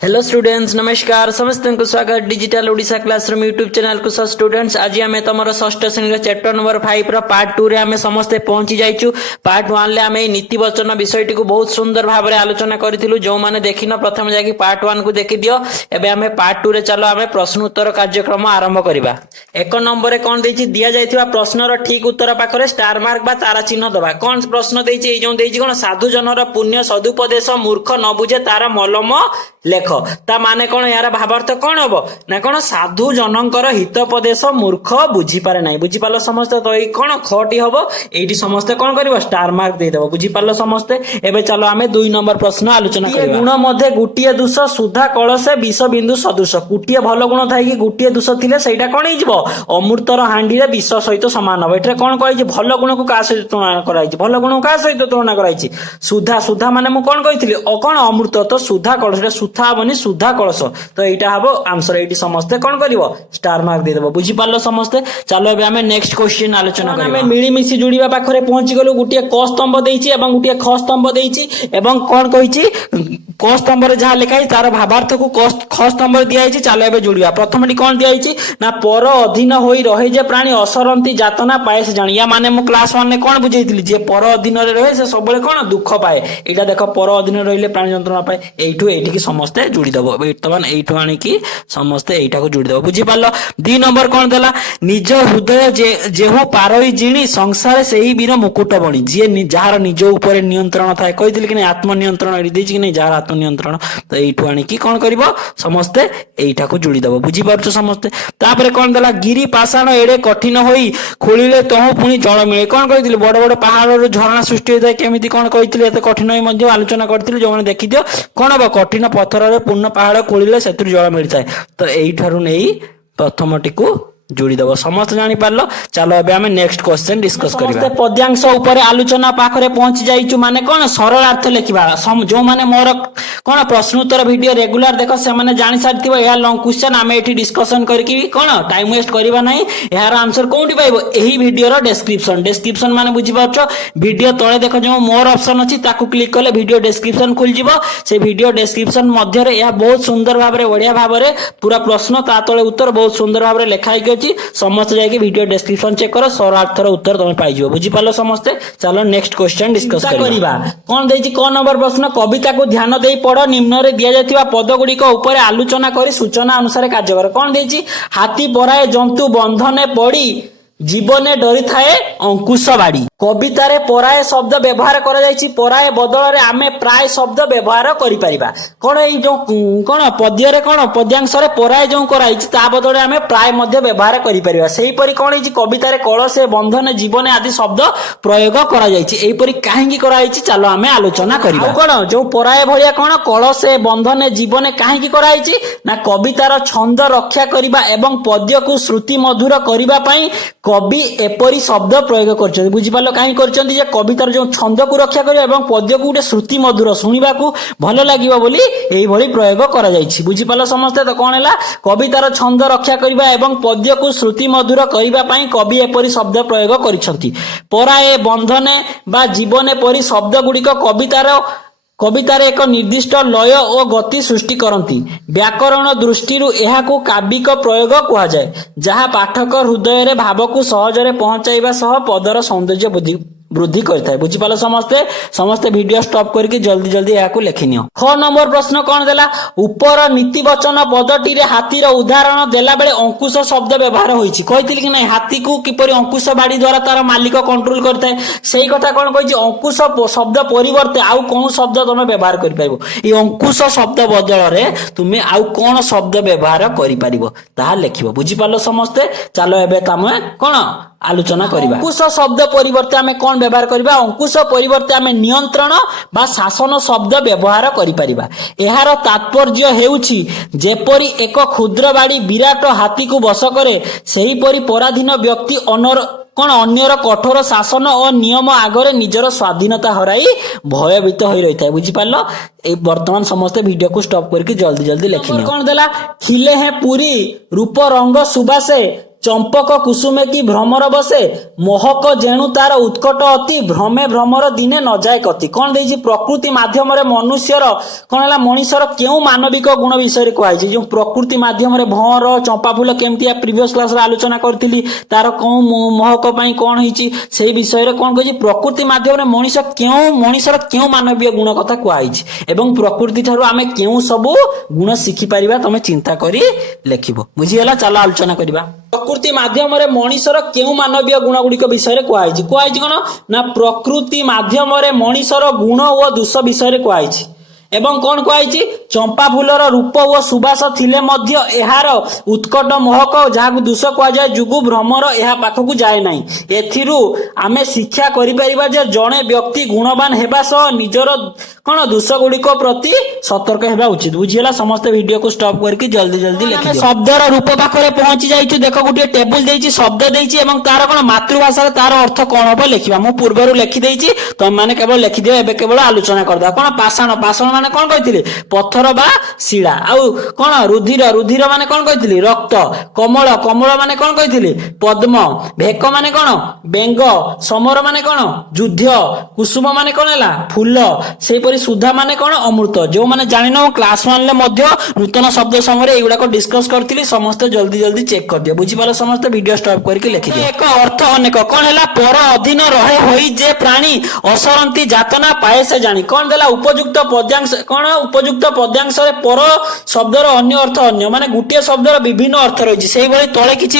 Hello students नमस्कार समस्त को स्वागत digital Odisha classroom YouTube channel को सब स्टूडेंट्स आज आम तुम षष्ठ श्रेणी चैप्टर नंबर 5 पार्ट 2 रे आम समस्ते पहुंची जाइछु। पार्ट 1 ले आम नीति वचन विषयटी को बहुत सुंदर भाव में आलोचना करूँ। जो मैंने देखिन प्रथम जाकि पार्ट 1 को देखी दियो। एबे आम पार्ट 2 रे चलो आम प्रश्न उत्तर कार्यक्रम आरंभ करबा। एक नंबर कौन देछि दिया जाइथिबा प्रश्नर ठीक उत्तर पाखरे स्टार मार्क बा तारा चिन्ह दबा। कौन प्रश्न देछि ए जो देछि कोन साधु जनर पुण्य सदुपदेश मूर्ख न बुझे तार मलम लेख ता माने कौन यार भावार्थ कौन हम ना कौन साधु जनकर हितोपदेश मूर्ख बुझी पारे ना बुझीपाल समस्ते तो कौन खटी हम ये समस्ते कौन कर स्टार मार्क देदेव बुझीपाल समस्ते। एबे चलो आम 2 नंबर प्रश्न आलोचना करिबा। गुण मध्य गुटिए दोष सुधा कलसे 20 बिंदु सदृश गुटिए भल गुण थाई गुटिए दोष थिले सेटा कौन हो अमृतर हांडी रे विष सहित सामान हम। एठरे कौन कहि भल गुण को का सहित तुलना कराई भल गुण को का सहित तुलना कराई सुधा सुधा माने मु कौन कहितली कौन अमृत तो सुधा कलश सुधा हबनी सुधा कलश तो यहाँ हम आंसर ये समस्ते कौन कर स्टार मार्क देदेव बुझीपाल समस्ते। चलो एबे आमे नेक्स्ट क्वेश्चन आलोचना करिबा। मिलीमिशी जुड़िबा पाखरे पहुंची गलु गुटिए क स्तंभ देइछि एवं गुटिए ख स्तंभ देइछि एवं कौन कहिछि क स्तंभ रे जहा लिखाइ तार भावार्थ को ख स्तंभ रे दियाइछि। चलो एबे जुड़िबा। प्रथमटी कौन दियाइछि ना पर अधीन होई रहे जे प्राणी असरंती जातना पाए से जानि या माने मु क्लास 1 ने कौन बुझेइथिली जे पर अधीन रे रहे से सबले कौन दुख पाए। एटा देखो पर अधीन रहिले प्राणी जंत्रणा पाए एठु एठी की समस्ते जुड़ी दबो। वर्तमान एठु आनी की समस्ते एटा को जुड़ी दबो बुझी पालो। 2 नंबर कौन देला निज हृदय जेहु पारई जिणी संसार सेही वीर मुकुट बणी जे जहार निज ऊपर नियंत्रण थाए कहितली कि आत्म नियंत्रण एडी देछि कि नै जहार आत्म नियंत्रण तो एठु आनी की कौन करिवो समस्ते एटा को जुड़ी दबो बुझी पारछो समस्ते। तापरे कौन देला गिरी पाषाण एडे कठिन होई खोलिले तहु पुनी जल मिले कौन कहितली बड़ बड़ पहाड़ रो झरना सृष्टि होय केमिति कौन कहितली एते कठिन होई मध्ये आलोचना करथिलि जो माने देखि दियो कौन बा कठिन पत्थर रे पूर्ण पहाड़ खोलिले सेतु जल मिलता है तो एठारु नै प्रथमटी को जोड़ी दबो समस्त जानि पारलो। चलो एबे हमें नेक्स्ट क्वेश्चन डिस्कस करिबा। समस्त पद्यांश ऊपर आलोचना पाखरे पहुंची जाइछु माने कोन सरल अर्थ लिखिबा। जो माने मोर कोन प्रश्न उत्तर वीडियो रेगुलर देखो से माने जानि सारथिबो या लॉन्ग क्वेश्चन हमें एठी डिस्कशन करके कोन टाइम वेस्ट करिबा नै। यार आंसर कोंठी पाइबो एही वीडियो रो डिस्क्रिप्शन माने बुझी पाछो वीडियो तळे देखो जो मोर ऑप्शन अछि ताकू क्लिक करले वीडियो डिस्क्रिप्शन खुल जिवो। से वीडियो डिस्क्रिप्शन मध्य रे या बहुत सुंदर भाबरे बढ़िया भाबरे पूरा प्रश्न ता तळे उत्तर बहुत सुंदर भाबरे लिखाई के समस्त जाके वीडियो डिस्क्रिप्शन चेक करो सरल उत्तर तुम पाइजो बुझी पालो समस्ते। चलो नेक्स्ट क्वेश्चन डिस्कस करिबा। कोन देछि क नंबर प्रश्न कविता को ध्यान देई पढ़ो निम्न रे दिया जातिबा पद गुडी को ऊपर आलोचना करी सूचना अनुसार कार्य कर। कोन देछि हाथी पराए जंतु बंधने पड़ी जीवने डरी थाए अंकुश बाड़ी। कवितारे पराए शब्द व्यवहार करा जायछि पराए बदल रे आमे प्राय शब्द व्यवहार करि परिबा। कोन ए जो कोन पद्य रे कोन पद्यांश रे पराए जो कराइछि ता बदल रे आमे प्राय मध्ये व्यवहार करि परिबा। सेही परि कोन ए कवितारे कलसे बंधन जीवने आदि शब्द प्रयोग करा जायछि एही परि काहेकि कराइछि चलो आमे आलोचना करिबा। कोन जो पराए भलिया कोन कलसे बंधने जीवने काहेकि कराइछि ना कवितार छंद रक्षा करिबा एवं पद्य को श्रुति मधुर करिबा पई कवि एपरी शब्द प्रयोग करछथि बुझी पालो काहे करछथि जे कवितार जो छंद को रक्षा करियो एवं पद्य को उटे श्रुति मधुर सुनिबा को भलो लागिबो बोली एही भली प्रयोग करा जायछि बुझी पालो समस्ते। तो कोन हैला कवितार छंद रक्षा करिबा एवं पद्य को श्रुति मधुर करिबा पई कवि एपरी शब्द प्रयोग करिसथि। पराए बंधने बा जीवने परी शब्द गुडी को कवितार एक निर्दिष्ट लय और गति सृष्टि करती व्याकरण दृष्टि एहाकू काव्यिक प्रयोग कहा जाए जहाँ पाठक हृदय रे भाव को सहजरे पहुंचाइबा सह पदर सौंदर्य वृद्धि करता है बुझी पालो समस्ते वीडियो स्टॉप करके जल्दी जल्दी याकू लिखि नियो। 6 नंबर प्रश्न कौन देला ऊपर नीति वचन पदटी रे हाथी रो उदाहरण देला बेले अंकुश शब्द व्यवहार होईछि कहितली कि नै हाथी को किपरि अंकुश बाड़ी द्वारा तार मालिक कंट्रोल करता है सेही कथा कोन कहिछि अंकुश शब्द परिवर्ते आउ कोन शब्द तुमे व्यवहार करि पाइबो ई अंकुश शब्द बदल रे तुमे आउ कोन शब्द व्यवहार करि पारिबो ता लिखिबो बुझी पालो समस्ते। चलो एबे तमे कोन आलोचना करिबा। अंकुश शब्द परिवर्ते आमे कोन व्यवहार करिबा अंकुश परिवर्ते आमे नियंत्रण बा शासन शब्द व्यवहार करि परिबा। एहार तात्पर्य हेउछि जेपरि एक क्षुद्र बाड़ी विराट हाथी को वश करे सेही परि पराधीन व्यक्ति अन्यर कठोर शासन और नियम आगरे निजर स्वाधीनता हराई भयभीत होई रहिता है बुझी पारलो। ए वर्तमान समस्त वीडियो को स्टॉप करके जल्दी जल्दी लिखिने। कोन देला खिले हैं पूरी रूप रंग सुबासे ଚମ୍ପକ କୁସୁମେ କି ଭ୍ରମର ବସେ ମହକ ଯେଣୁ ତାର ଉତ୍କଟ ଅତି ଭ୍ରମେ ଭ୍ରମର ଦିନେ ନ ଯାଏ କତି। କଣ ଦେଇଛି ପ୍ରକୃତି ମାଧ୍ୟମରେ ମନୁଷ୍ୟର କଣ ହେଲା ମଣିଷର କେଉଁ ମାନବିକ ଗୁଣ ବିଷୟରେ କୁହାଯାଇଛି। ଯେଉଁ ପ୍ରକୃତି ମାଧ୍ୟମରେ ଭଁର ଚମ୍ପା ଫୁଲ କେମିତି ପ୍ରିଭିୟସ କ୍ଲାସରେ ଆଲୋଚନା କରିଥିଲି ତାର କେଉଁ ମହକ ପାଇଁ କଣ ହେଇଛି ସେଇ ବିଷୟରେ କଣ କହିଛି ପ୍ରକୃତି ମାଧ୍ୟମରେ ମଣିଷର କେଉଁ ମାନବୀୟ ଗୁଣ କଥା କୁହାଯାଇଛି ଏବଂ ପ୍ରକୃତି ଠାରୁ ଆମେ କେଉଁ ସବୁ ଗୁଣ ଶିଖିପାରିବା ତମେ ଚିନ୍ତା କରି ଲେଖିବ। ବୁଝିଗଲା ଚାଲ ଆଲୋଚନା କରିବା। ପ୍ରକୃତି ମାଧ୍ୟମରେ ମଣିଷର କେଉଁ ମାନବୀୟ ଗୁଣ ଗୁଡିକ ବିଷୟରେ କୁହାଯାଇଛି କଣ ନା ପ୍ରକୃତି ମାଧ୍ୟମରେ ମଣିଷର ଗୁଣ ଓ ଦୋଷ ବିଷୟରେ କୁହାଯାଇଛି ଏବଂ କଣ କୁହାଯାଇଛି ଚମ୍ପା ଫୁଲର ରୂପ ଓ ସୁବାସ ଥିଲେ ମଧ୍ୟ ଏହାର ଉତ୍କଟ ମହକ ଯାହାକୁ ଦୋଷ କୁହାଯାଏ ଯୋଗୁ ଭ୍ରମର ଏହା ପାଖକୁ ଯାଏ ନାହିଁ। ଏଥିରୁ ଆମେ ଶିକ୍ଷା କରିପାରିବା ଯେ ଜଣେ ବ୍ୟକ୍ତି ଗୁଣବାନ ହେବା ସହ ନିଜର କଣ ଦୋଷ ଗୁଡିକ ପ୍ରତି ସତର୍କ ହେବା ଉଚିତ। ବୁଝିଗଲା ସମସ୍ତେ ଭିଡିଓକୁ ଷ୍ଟପ କରିକି ଜଲ୍ଦି ଲେଖିଦିଅ। ଶବ୍ଦର ରୂପ ପାଖରେ ପହଞ୍ଚି ଯାଇଛୁ। ଦେଖ ଗୋଟିଏ ଟେବୁଲ ଦେଇଛି ଶବ୍ଦ ଦେଇଛି ଏବଂ ତାର କଣ ମାତୃଭାଷାରେ ତାର ଅର୍ଥ କଣ ହବ ଲେଖିବା। ମୁଁ ପୂର୍ବରୁ ଲେଖିଦେଇଛି ତମେ ମାନେ କେବଳ ଲେଖିଦିଅ ଏବେ କେବଳ ଆଲୋଚନା କରିଦେବା। କଣ ପାଷାଣ ମାନେ କଣ କହିଥିଲି ପଥର ବା ଶିଳା। ଆଉ କଣ ରୁଧିର ମାନେ କଣ କହିଥିଲି ରକ୍ତ। କମଳ ମାନେ କଣ କହିଥିଲି ପଦ୍ମ। ଭେକ ମାନେ କଣ ବେଙ୍ଗ। ସମର ମାନେ କଣ ଯୁଦ୍ଧ। କୁସୁମ ମାନେ କଣ ହେଲା ଫୁଲ। ସେହିପରି ସୁଧା ମାନେ କଣ ଅମୃତ। ଯୋଉମାନେ ଜାଣିନ କ୍ଲାସ 1 ରେ ମଧ୍ୟ ନୂତନ ଶବ୍ଦ ସମୟରେ ଏଇଗୁଡାକ ଡିସ୍କସ କରିଥିଲି ସମସ୍ତେ ଜଲ୍ଦି ଚେକ୍ କରିଦିଅ। ବୁଝିପାରିଲ ସମସ୍ତେ ଭିଡିଓ ଷ୍ଟପ କରିକି ଲେଖିଦିଅ। ଏକ ଅର୍ଥ ଅନେକ କଣ ହେଲା ପର ଅଧୀନ ରହେ ହୋଇ ଯେ ପ୍ରାଣୀ ଅସରନ୍ତି ଯାତନା ପାଏ ସେ ଜାଣି। କଣ ଦେଲା ଉପଯୁକ୍ତ ପଦ୍ୟାଂଶରେ ପର ଶବ୍ଦର ଅନ୍ୟ ଅର୍ଥ ଅନ୍ୟ ମାନେ ଗୋଟିଏ ଶବ୍ଦର ବିଭିନ୍ନ ଅର୍ଥ ରହିଛି ସେଇଭଳି ତଳେ କିଛି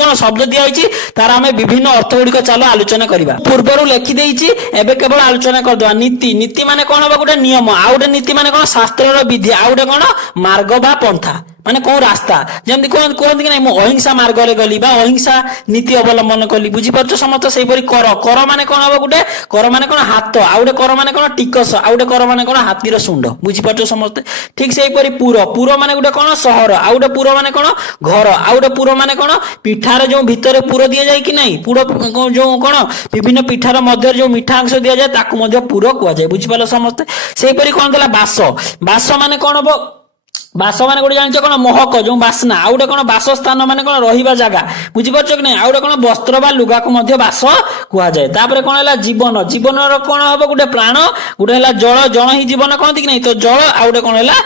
କଣ ଶବ୍ଦ ଦିଆଯାଇଛି ତାର ଆମେ ବିଭିନ୍ନ ଅର୍ଥ ଗୁଡିକ ଚାଲ ଆଲୋଚନା କରିବା। ପୂର୍ବରୁ ଲେଖିଦେଇଛି ଏବେ କେବଳ ଆଲୋଚନା କରିଦବା। ନୀତି ମାନେ କଣ ହବ ଗୋଟେ ନିୟମ। ଆଉ ଗୋଟେ ନୀତି ମାନେ କଣ ଶାସ୍ତ୍ରର ବିଧି। ଆଉ ଗୋଟେ କଣ ମାର୍ଗ ବା ପନ୍ଥା ମାନେ କୋଉ ରାସ୍ତା। ଯେମିତି କୁହନ୍ତି କି ନାଇଁ ମୁଁ ଅହିଂସା ମାର୍ଗରେ ଗଲି ବା ଅହିଂସା ନୀତି ଅବଲମ୍ବନ କଲି। ବୁଝିପାରୁଛ ସମସ୍ତେ। ସେଇପରି କର ମାନେ କଣ ହବ ଗୋଟେ କର ମାନେ କଣ ହାତ। ଆଉ ଗୋଟେ କର ମାନେ କଣ ଟିକସ। ଆଉ ଗୋଟେ କର ମାନେ କଣ ହାତୀର ଶୁଣ୍ଡ। ବୁଝିପାରୁଛ ସମସ୍ତେ। ଠିକ ସେଇପରି ପୁର ମାନେ ଗୋଟେ କଣ ସହର। ଆଉ ଗୋଟେ ପୁର ମାନେ କଣ ଘର। ଆଉ ଗୋଟେ ପୁର ମାନେ କଣ ପିଠାରେ ଯୋଉ ଭିତରେ ପୁର ଦିଆଯାଏ କି ନାହିଁ ପୁର ଯୋଉ କଣ ବିଭିନ୍ନ ପିଠାର ମଧ୍ୟରେ ଯୋଉ ମିଠା ଅଂଶ ଦିଆଯାଏ ତାକୁ ମଧ୍ୟ ପୁର କୁହାଯାଏ। ବୁଝିପାରିଲ ସମସ୍ତେ। ସେଇପରି କଣ ଦେଲା ବାସ ମାନେ କଣ ହବ ବାସ ମାନେ ଗୋଟେ ଜାଣିଛ କଣ ମହକ ଯୋଉ ବାସ୍ନା। ଆଉ ଗୋଟେ କଣ ବାସସ୍ଥାନ ମାନେ କଣ ରହିବା ଜାଗା। ବୁଝିପାରୁଛ କି ନାଇଁ। ଆଉ ଗୋଟେ କଣ ବସ୍ତ୍ର ବା ଲୁଗାକୁ ମଧ୍ୟ ବାସ କୁହାଯାଏ। ତାପରେ କଣ ହେଲା ଜୀବନର କଣ ହବ ଗୋଟେ ପ୍ରାଣ। ଗୋଟେ ହେଲା ଜଳ ହିଁ ଜୀବନ କହନ୍ତି କି ନାଇଁ ତ ଜଳ। ଆଉ ଗୋଟେ କଣ ହେଲା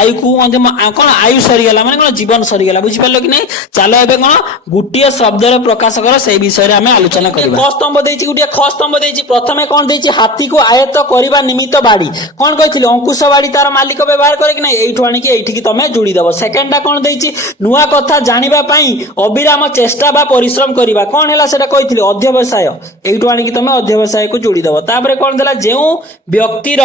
ଆୟୁକୁ ମଧ୍ୟ କଣ ଆୟୁ ସରିଗଲା ମାନେ କଣ ଜୀବନ ସରିଗଲା। ବୁଝିପାରିଲ କି ନାଇଁ। ଚାଲ ଏବେ କଣ ଗୋଟିଏ ଶବ୍ଦର ପ୍ରକାଶ କର ସେଇ ବିଷୟରେ ଆମେ ଆଲୋଚନା କରିବା। ଖ ସ୍ତମ୍ଭ ଦେଇଛି ପ୍ରଥମେ କଣ ଦେଇଛି ହାତୀକୁ ଆୟତ୍ତ କରିବା ନିମିତ୍ତ ବାଡି। କଣ କହିଥିଲି ଅଙ୍କୁଶ ବାଡି ତାର ମାଲିକ ବ୍ୟବହାର କରେ କି ନାଇଁ ଏଇଠୁ ଆଣିକି ଏଇଠିକି ତମେ ଯୋଡିଦବ। ସେକେଣ୍ଡଟା କଣ ଦେଇଛି ନୂଆ କଥା ଜାଣିବା ପାଇଁ ଅବିରାମ ଚେଷ୍ଟା ବା ପରିଶ୍ରମ କରିବା। କଣ ହେଲା ସେଟା କହିଥିଲି ଅଧ୍ୟବସାୟ। ଏଇଠୁ ଆଣିକି ତମେ ଅଧ୍ୟବସାୟକୁ ଯୋଡିଦବ। ତାପରେ କଣ ଦେଲା ଯେଉଁ ବ୍ୟକ୍ତିର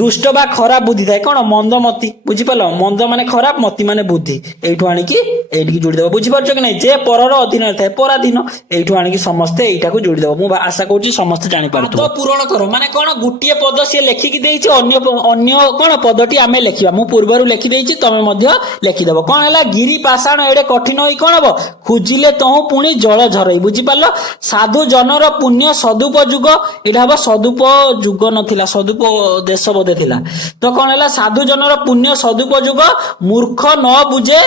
ଦୁଷ୍ଟ ବା ଖରାପ ବୁଦ୍ଧି ଥାଏ କଣ ମନ୍ଦମତି। ବୁଝିପାରିଲ ମନ୍ଦ ମାନେ ଖରାପ ମତି ମାନେ ବୁଦ୍ଧି। ଏଇଠୁ ଆଣିକି ଏଇଠିକି ଯୋଡିଦବ। ବୁଝିପାରୁଛ କି ନାଇଁ। ଯେ ପରର ଅଧୀନରେ ଥାଏ ପରାଧୀନ। ଏଇଠୁ ଆଣିକି ସମସ୍ତେ ଏଇଟାକୁ ଯୋଡିଦବ। ମୁଁ ଆଶା କରୁଛି ସମସ୍ତେ ଜାଣିପାରୁଥିବ। ପଦ ପୂରଣ କର ମାନେ କଣ ଗୋଟିଏ ପଦ ସିଏ ଲେଖିକି ଦେଇଛି ଅନ୍ୟ କଣ ପଦଟି ଆମେ ଲେଖିବା। ମୁଁ ପୂର୍ବରୁ ଲେଖିଦେଇଛି ତମେ ମଧ୍ୟ ଲେଖିଦବ। କଣ ହେଲା ଗିରି ପାଷାଣ ଏଡେ କଠିନ ହୋଇ କଣ ହବ ଖୋଜିଲେ ତହୁଁ ପୁଣି ଜଳ ଝରଇ। ବୁଝିପାରିଲ ସାଧୁ ଜନର ପୁଣ୍ୟ ସଦୁପଯୁଗ। ଏଇଟା ହବ ସଦୁପଯୁଗ ନଥିଲା ସଦୁପଦେଶ ବୋଧେ ଥିଲା। ତ କଣ ହେଲା ସାଧୁ ଜନର ପୁଣ୍ୟ ସଦୁପଯୁଗ ମୂର୍ଖ ନ ବୁଝେ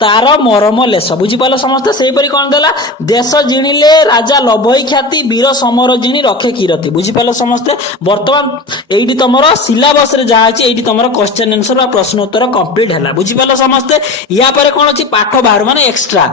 ତାର ମରମ ଲେଶ। ବୁଝିପାରିଲ ସମସ୍ତେ। ସେଇପରି କଣ ଦେଲା ଦେଶ ଜିଣିଲେ ରାଜା ଲଭଇ ଖ୍ୟାତି ବୀର ସମର ଜିଣି ରଖେ କିରତି। ବୁଝିପାରିଲ ସମସ୍ତେ। ବର୍ତ୍ତମାନ ଏଇଠି ତମର ସିଲାବସ ରେ ଯାହା ଅଛି ଏଇଠି ତମର କ୍ୱେଶ୍ଚନ ଆନ୍ସର ବା ପ୍ରଶ୍ନ ଉତ୍ତର କମ୍ପ୍ଲିଟ ହେଲା। ବୁଝିପାରିଲ ସମସ୍ତେ। ୟା ପରେ କଣ ଅଛି ପାଠ ବାହାରୁ ମାନେ ଏକ୍ସଟ୍ରା।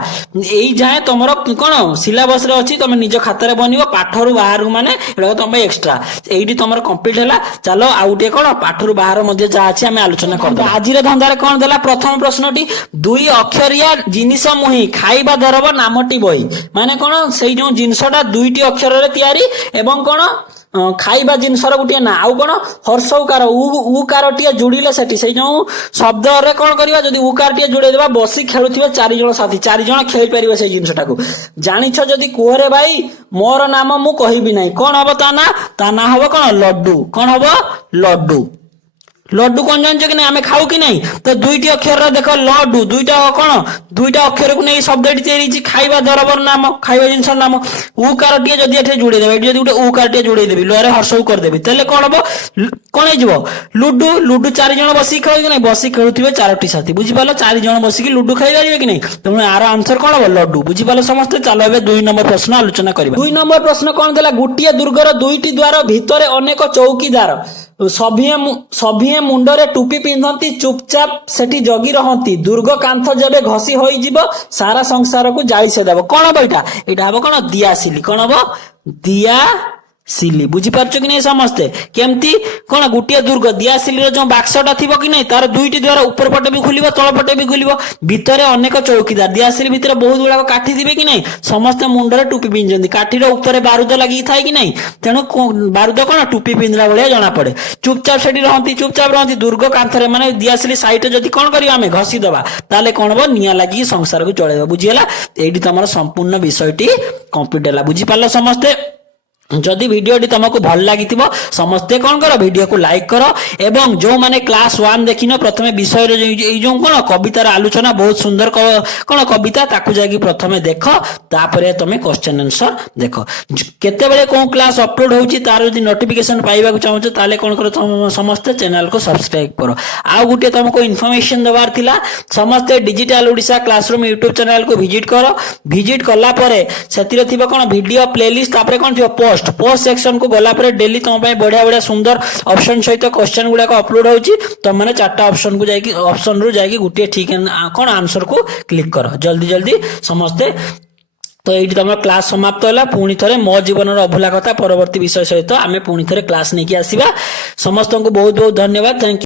ଏଇ ଯାଏ ତମର କଣ ସିଲାବସ ରେ ଅଛି ତମେ ନିଜ ଖାତାରେ ବନିବ। ପାଠରୁ ବାହାରକୁ ମାନେ ଏଟା ତମ ପାଇଁ ଏକ୍ସଟ୍ରା। ଏଇଠି ତମର କମ୍ପ୍ଲିଟ ହେଲା। ଚାଲ ଆଉ ଗୋଟେ କଣ ପାଠରୁ ବାହାର ମଧ୍ୟ ଯାହା ଅଛି ଆମେ ଆଲୋଚନା କରିଦବା। ଆଜିର ଧନ୍ଦାରେ କଣ ଦେଲା ପ୍ରଥମ ପ୍ରଶ୍ନଟି ଦୁଇ ଅକ୍ଷରିଆ ଜିନିଷ ମୁହିଁ ଖାଇବା ଧରବ ନାମଟି ବହି। ମାନେ କଣ ସେଇ ଯୋଉ ଜିନିଷଟା ଦୁଇଟି ଅକ୍ଷରରେ ତିଆରି ଏବଂ କଣ ଖାଇବା ଜିନିଷର ଗୋଟିଏ ନା। ଆଉ କଣ ହର୍ଷ ଉକାର ଉକାରଟିଏ ଯୋଡ଼ିଲେ ସେଠି ସେଇ ଯୋଉ ଶବ୍ଦରେ କଣ କରିବା ଯଦି ଉକାରଟିଏ ଯୋଡେଇଦବା ବସି ଖେଳୁଥିବେ 4 ଜଣ ସାଥୀ 4 ଜଣ ଖେଳି ପାରିବେ ସେଇ ଜିନିଷଟାକୁ। ଜାଣିଛ ଯଦି କୁହରେ ଭାଇ ମୋର ନାମ ମୁଁ କହିବି ନାହିଁ। କଣ ହବ ତା ନା ହବ କଣ ଲଡୁ। କଣ ହବ ଲଡୁ। लड्डू कौन जान कि नहीं आम खाऊ कि नहीं तो दुईटी अक्षर देख लड्डू दुईटा कौन दुईटा अक्षर को नहीं शब्द तैयारी खाଇବା द्रव्यर नाम खाଇବା जिनस नाम उकार टे जदि एठे जोड़े देबे जदि गोटे उकार टे जोड़े देबी लरे हर्षऊ कर देबी तले कौन हम कौन हो लुडू लुडू 4 जन बसी खेल कि नहीं बसी खेलुवे 4टी साथी बुझिपाल 4 जन बसिक लुडू खाई पारे कि नहीं तेणु यार आंसर कौन हम लड्डू बुझिपाल समस्त चलो ए 2 नंबर प्रश्न आलोचना करबा 2 नंबर प्रश्न कौन देला गुटिया दुर्गर 2टी द्वार भितर अनेक चौकीदार सभिए मुंडरे टुपी पिंधती चुपचाप सेठी जगी रहती दुर्ग कांथ जबे घसी होई जीव सारा संसार को जाई से देव कौन हम एटा हम कौन दियासिली कौन हम दिया सिली बुझी पारछ कि नहीं समस्ते केमती कौन गुटिया दुर्ग दियासिली जो बाक्सटा थी कि नहीं तार 2टी द्वार ऊपर पटे भी खुलिबो तल पटे भी खुलिबो भितर अनेक चौकीदार दियासिली भितर बहुत गुड़ा काठी थिबे कि नहीं समस्त मुंडरे टुपी पिंधती काठीर ऊपर बारूद लगी थाए कि नहीं तेणु बारूद कौन टुपी पिंधला भाया जना पड़े चुपचाप सेठी रहती चुपचाप रहती दुर्ग कांथरे माने दियासिली साइड जदि कौन करियो आमे घसी दबा ताले कौन हो निया लगी संसार को चलेबो बुझियला एडी तमर संपूर्ण विषयटी कंप्लीट होला बुझी पारला समस्ते जदि भिडियोटी तुमको भल लगी समस्ते कौन कर वीडियो को लाइक कर एवं जो माने क्लास 1 देखिन प्रथमे विषय जो कौन कवितार आलोचना बहुत सुंदर कौन कविता ताकू जाकि प्रथमे देख तापरे तुम क्वेश्चन आंसर देख केते बेले कौन क्लास अपलोड होउची तार जदि नोटिफिकेशन पाइबा चाहूछ ताले कौन कर समस्ते चैनल को सब्सक्राइब करो आ गुटे तुमको इन्फॉर्मेशन देवार थिला समस्ते digital Odisha classroom YouTube channel को विजिट करो विजिट कला परे सेतिरे थिबा कौन वीडियो प्लेलिस्ट तापरे कौन थिबा पोस्ट सेक्शन को गला पर डेली तुम बढ़िया बढ़िया सुंदर ऑप्शन सहित क्वेश्चन गुड़ा अपलोड होची तुम मैंने 4टा ऑप्शन को जाकि ऑप्शन रु जाकि गोटे ठीक कौन आंसर को क्लिक कर जल्दी जल्दी समस्ते तो ये तुम क्लास समाप्त होला पुणी थे मो जीवन अभूला कथा परवर्ती विषय सहित आम पुणी थे क्लास नहीं आसवा समस्त को बहुत बहुत धन्यवाद थैंक यू।